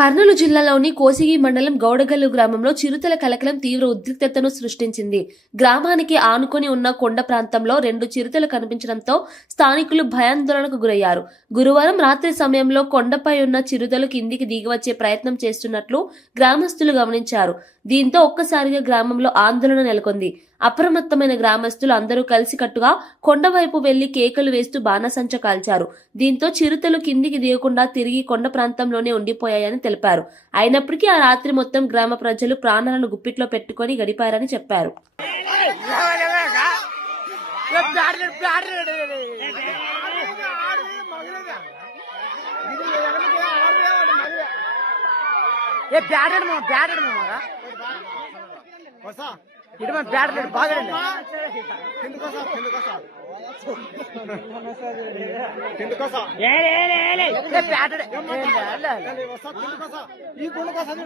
కర్నూలు జిల్లాలోని కోసిగి మండలం గౌడగల్లు గ్రామంలో చిరుతల కలకలం తీవ్ర ఉద్రిక్తతను సృష్టించింది. గ్రామానికి ఆనుకొని ఉన్న కొండ ప్రాంతంలో 2 చిరుతలు కనిపించడంతో స్థానికులు భయాందోళనకు గురయ్యారు. గురువారం రాత్రి సమయంలో కొండపై ఉన్న చిరుతలు కిందికి దిగివచ్చే ప్రయత్నం చేస్తున్నట్లు గ్రామస్తులు గమనించారు. దీంతో ఒక్కసారిగా గ్రామంలో ఆందోళన నెలకొంది. అప్రమత్తమైన గ్రామస్తులు అందరూ కలిసికట్టుగా కొండవైపు వెళ్లి కేకలు వేస్తూ బాణసంచ కాల్చారు. దీంతో చిరుతలు కిందికి దిగకుండా తిరిగి కొండ ప్రాంతంలోనే ఉండిపోయాయని తెలిపారు. అయినప్పటికీ ఆ రాత్రి మొత్తం గ్రామ ప్రజలు ప్రాణాలను గుప్పిట్లో పెట్టుకుని గడిపారని చెప్పారు. ఇటు మన బ్యాటరీ బాగా ఈ గుండె కోసం